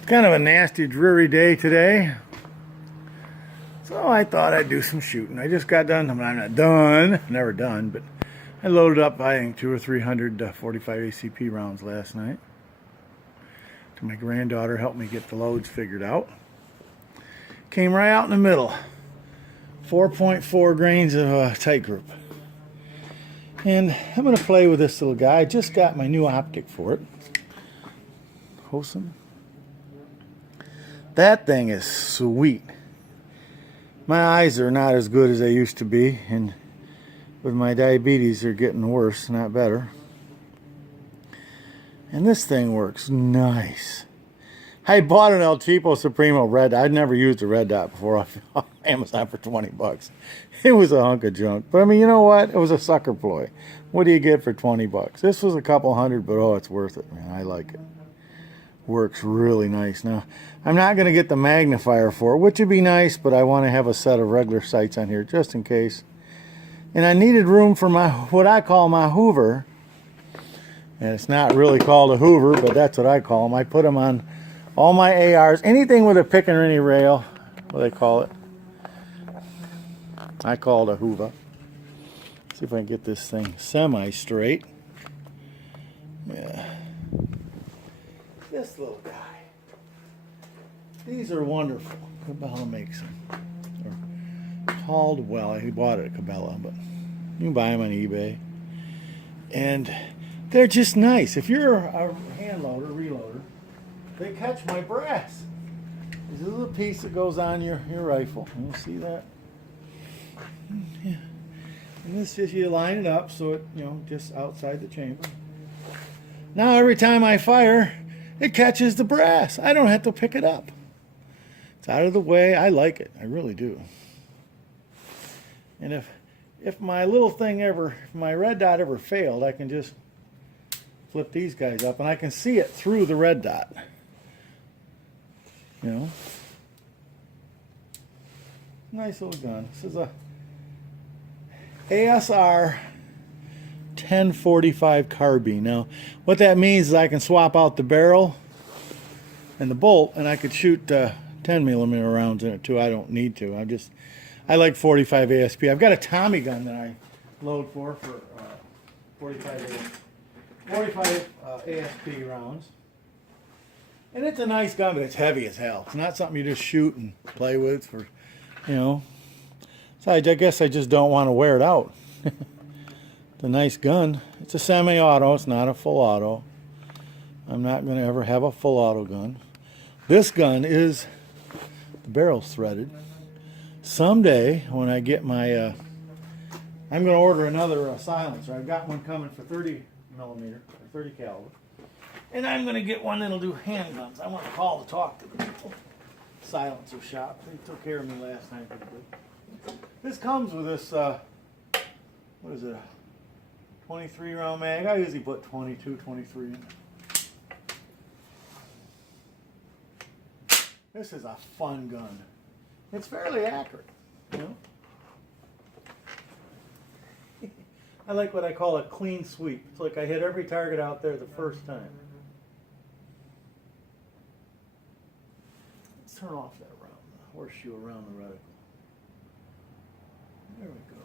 It's kind of a nasty, dreary day today. So I thought I'd do some shooting. I just got done. I'm not done, never done, but I loaded up, I think, 200 or 300 45 ACP rounds last night. My granddaughter helped me get the loads figured out. Came right out in the middle. 4.4 grains of tight group. And I'm going to play with this little guy. I just got my new optic for it. Wholesome. That thing is sweet. My eyes are not as good as they used to be, and with my diabetes they're getting worse, not better. And this thing works nice. I bought an El Cheapo Supremo red. I'd never used a red dot before off Amazon for 20 bucks. It was a hunk of junk. But I mean, you know what? It was a sucker ploy. What do you get for 20 bucks? This was a couple hundred, but oh, it's worth it, man. I like it. Works really nice. Now, I'm not going to get the magnifier for it, which would be nice, but I want to have a set of regular sights on here just in case. And I needed room for my, what I call my Hoover. And it's not really called a Hoover, but that's what I call them. I put them on all my ARs. Anything with a pick and any rail, what do they call it? I call it a Hoover. See if I can get this thing semi-straight. Yeah. This little guy. These are wonderful. Cabela makes them. They're called, well, he bought it at Cabela, but you can buy them on eBay. And they're just nice. If you're a hand loader, reloader, they catch my brass. There's a little piece that goes on your rifle. You see that? Yeah. And this just, you line it up so it, just outside the chamber. Now every time I fire, it catches the brass. I don't have to pick it up. It's out of the way. I like it. I really do. And if my little thing if my red dot ever failed, I can just flip these guys up and I can see it through the red dot. Nice little gun. This is a ASR 1045 carbine. Now, what that means is I can swap out the barrel and the bolt, and I could shoot 10mm rounds in it too. I don't need to. I like 45 ASP. I've got a Tommy gun that I load for 45 ASP rounds. And it's a nice gun, but it's heavy as hell. It's not something you just shoot and play with for, So I guess I just don't want to wear it out. It's a nice gun. It's a semi-auto. It's not a full auto. I'm not going to ever have a full auto gun. This gun is, the barrel's threaded. Someday, when I get my, I'm going to order another silencer. I've got one coming for 30mm, or 30 caliber. And I'm going to get one that'll do handguns. I want to call to talk to the people. Silencer shop. They took care of me last time. This comes with this, what is it, 23 round mag. I usually put 22, 23 in. This is a fun gun. It's fairly accurate, I like what I call a clean sweep. It's like I hit every target out there the first time. Let's turn off that horseshoe around the reticle. There we go.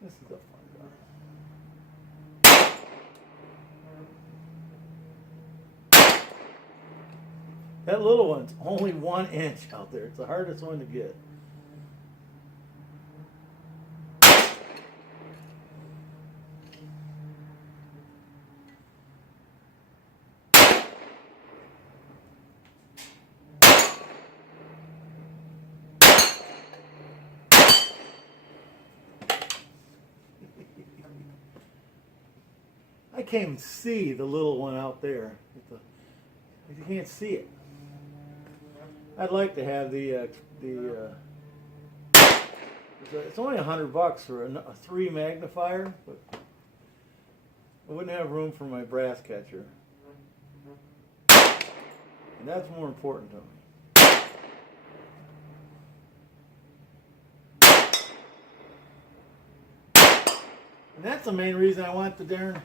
This is a fun gun. That little one's only 1 inch out there. It's the hardest one to get. I can't even see the little one out there. You can't see it. I'd like to have it's only $100 for a 3 magnifier, but I wouldn't have room for my brass catcher. And that's more important to me. And that's the main reason I want the darn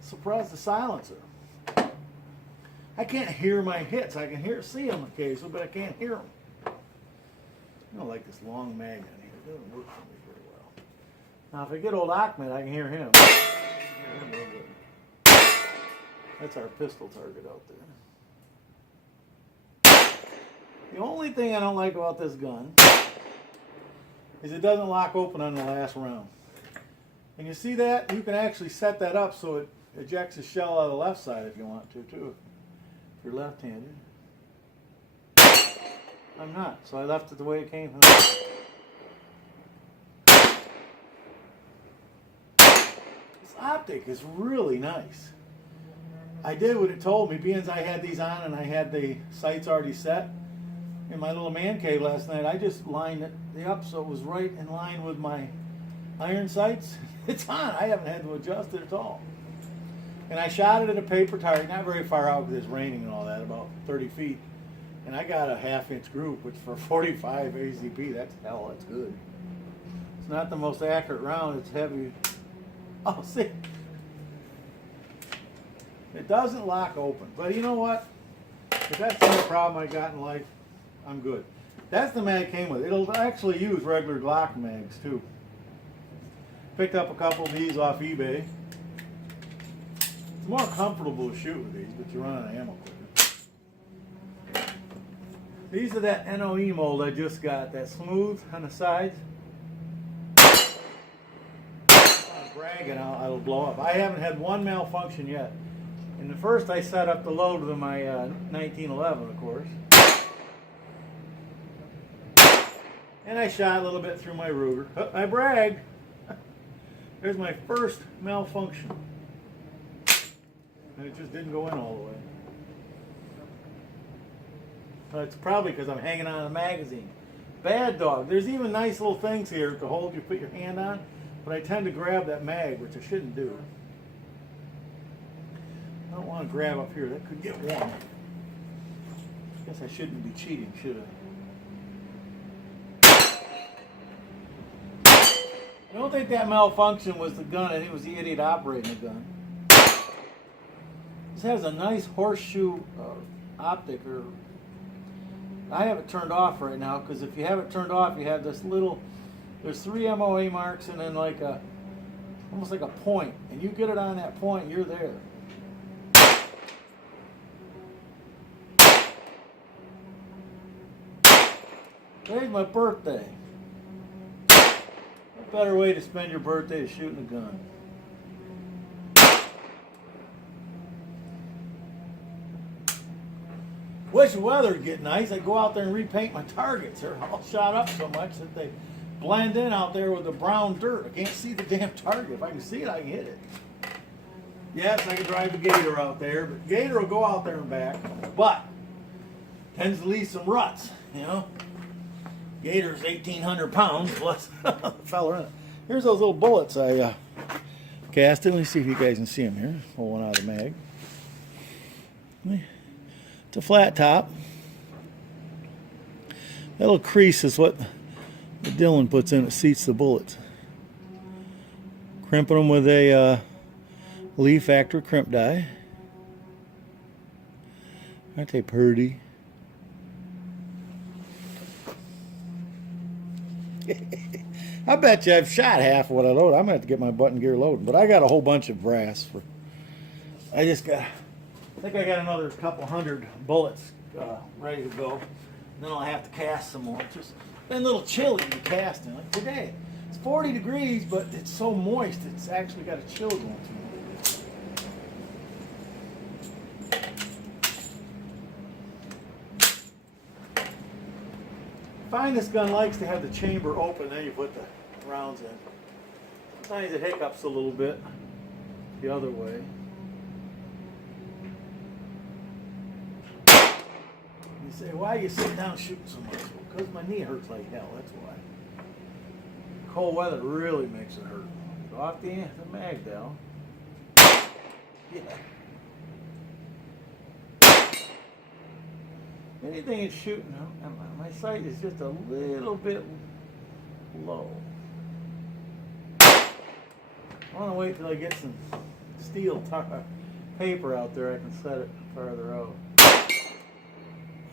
suppress the silencer. I can't hear my hits. I can see them occasionally, but I can't hear them. I don't like this long mag on here. It doesn't work for me very well. Now, if I get old Ahmed, I can hear him. That's our pistol target out there. The only thing I don't like about this gun is it doesn't lock open on the last round. And you see that? You can actually set that up so it ejects the shell out of the left side if you want to, too. If you're left-handed. I'm not, so I left it the way it came from. This optic is really nice. I did what it told me, being as I had these on and I had the sights already set. In my little man cave last night, I just lined it up so it was right in line with my iron sights. It's on. I haven't had to adjust it at all. And I shot it at a paper target, not very far out because it's raining and all that, about 30 feet. And I got a 1/2-inch group, which for 45 ACP, that's good. It's not the most accurate round, it's heavy. Oh, see? It doesn't lock open. But you know what? If that's the only problem I got in life, I'm good. That's the mag it came with. It'll actually use regular Glock mags, too. Picked up a couple of these off eBay. It's more comfortable to shoot with these, but you run out of ammo quicker. These are that NOE mold I just got, that smooth on the sides. If I'm bragging, it'll blow up. I haven't had one malfunction yet. And the first I set up the load with my 1911, of course. And I shot a little bit through my Ruger. Oh, I bragged. There's my first malfunction. And it just didn't go in all the way. It's probably because I'm hanging on a magazine. Bad dog. There's even nice little things here to hold you, put your hand on, but I tend to grab that mag, which I shouldn't do. I don't want to grab up here. That could get warm. Guess I shouldn't be cheating, should I? I don't think that malfunction was the gun. I think it was the idiot operating the gun. This has a nice horseshoe optic. I have it turned off right now because if you have it turned off, you have this little. There's 3 MOA marks and then like almost like a point, and you get it on that point, you're there. Today's my birthday. What better way to spend your birthday is shooting a gun? Wish the weather would get nice. I'd go out there and repaint my targets. They're all shot up so much that they blend in out there with the brown dirt. I can't see the damn target. If I can see it, I can hit it. Yes, I can drive the Gator out there, but Gator will go out there and back. But tends to leave some ruts, you know. Gator's 1,800 pounds plus the fella in it. Here's those little bullets I casted. Let me see if you guys can see them here. Pull one out of the mag. It's a flat top. That little crease is what Dylan puts in. It seats the bullets. Crimping them with a Lee Factor crimp die. Aren't they pretty? I bet you I've shot half of what I load. I'm gonna have to get my button gear loading, but I got a whole bunch of brass. I think I got another couple hundred bullets ready to go. And then I'll have to cast some more. It's just been a little chilly in the casting. Like today, it's 40 degrees, but it's so moist. It's actually got a chill going through it. I find this gun likes to have the chamber open, then you put the rounds in. Sometimes it hiccups a little bit the other way. You say, why are you sitting down shooting so much? Well, because my knee hurts like hell, that's why. Cold weather really makes it hurt. Go off the mag down. Yeah. Anything it's shooting, my sight is just a little bit low. I want to wait till I get some steel paper out there. I can set it farther out.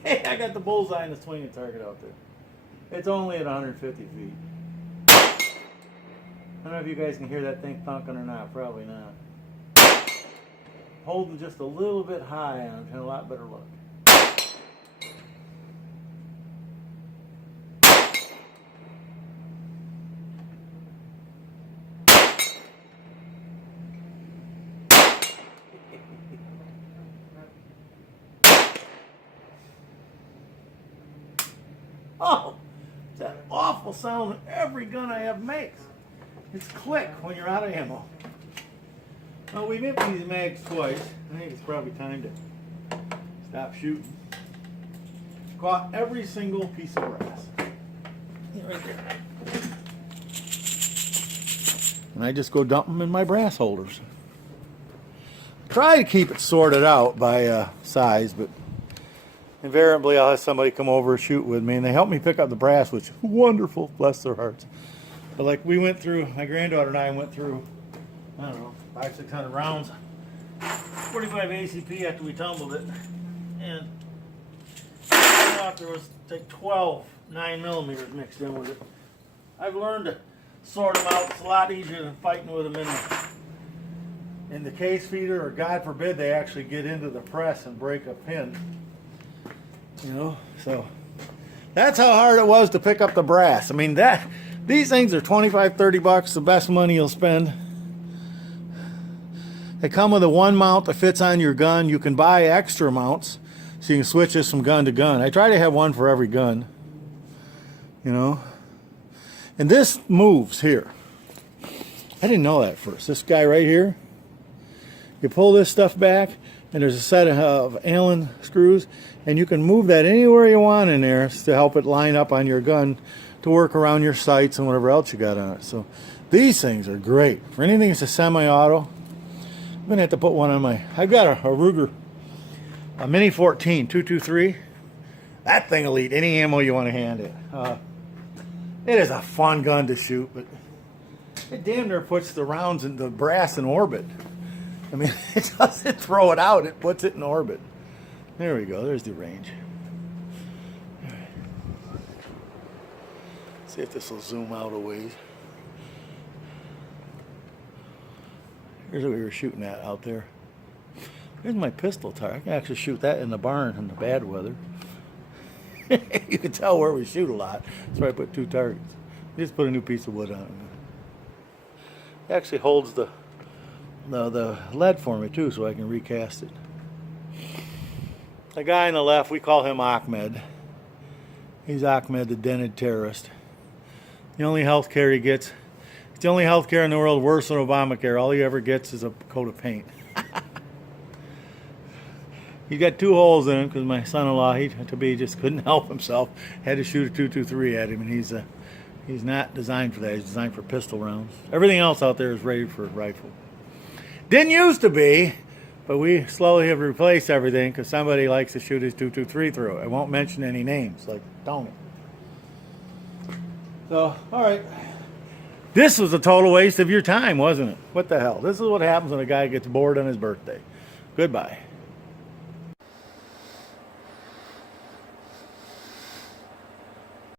Hey, I got the bullseye and the swinging target out there. It's only at 150 feet. I don't know if you guys can hear that thing thunking or not. Probably not. Holding just a little bit high on it and a lot better look. Oh, it's that awful sound that every gun I have makes. It's click when you're out of ammo. Well, we've emptied these mags twice. I think it's probably time to stop shooting. Caught every single piece of brass. Right there. And I just go dump them in my brass holders. Try to keep it sorted out by size, but invariably I'll have somebody come over and shoot with me, and they help me pick up the brass, which is wonderful, bless their hearts. But like we went through, my granddaughter and I went through, I don't know, 500-600 rounds, 45 ACP after we tumbled it, and I thought there was like 12 9mm mixed in with it. I've learned to sort them out. It's a lot easier than fighting with them in the case feeder, or God forbid they actually get into the press and break a pin. You know, so that's how hard it was to pick up the brass. I mean, these things are $25-$30, the best money you'll spend. They come with a one mount that fits on your gun. You can buy extra mounts so you can switch this from gun to gun. I try to have one for every gun, you know. And this moves here. I didn't know that at first. This guy right here, you pull this stuff back, and there's a set of Allen screws, and you can move that anywhere you want in there to help it line up on your gun to work around your sights and whatever else you got on it. So these things are great. For anything that's a semi-auto, I'm going to have to put one on my... I've got a Ruger, a Mini 14 223. That thing will eat any ammo you want to hand it. It is a fun gun to shoot, but it damn near puts the rounds in the brass in orbit. I mean, it doesn't throw it out, it puts it in orbit. There we go, there's the range. All right. See if this will zoom out a ways. Here's what we were shooting at out there. Here's my pistol target. I can actually shoot that in the barn in the bad weather. You can tell where we shoot a lot. That's why I put two targets. You just put a new piece of wood on it. It actually holds the lead for me too, so I can recast it. The guy on the left, we call him Ahmed. He's Ahmed, the dented terrorist. The only health care he gets, it's the only health care in the world worse than Obamacare. All he ever gets is a coat of paint. He's got two holes in him because my son-in-law, he just couldn't help himself. Had to shoot a 223 at him, and he's not designed for that. He's designed for pistol rounds. Everything else out there is rated for a rifle. Didn't used to be, but we slowly have replaced everything because somebody likes to shoot his 223 through it. I won't mention any names, like Tony. So, all right. This was a total waste of your time, wasn't it? What the hell? This is what happens when a guy gets bored on his birthday. Goodbye.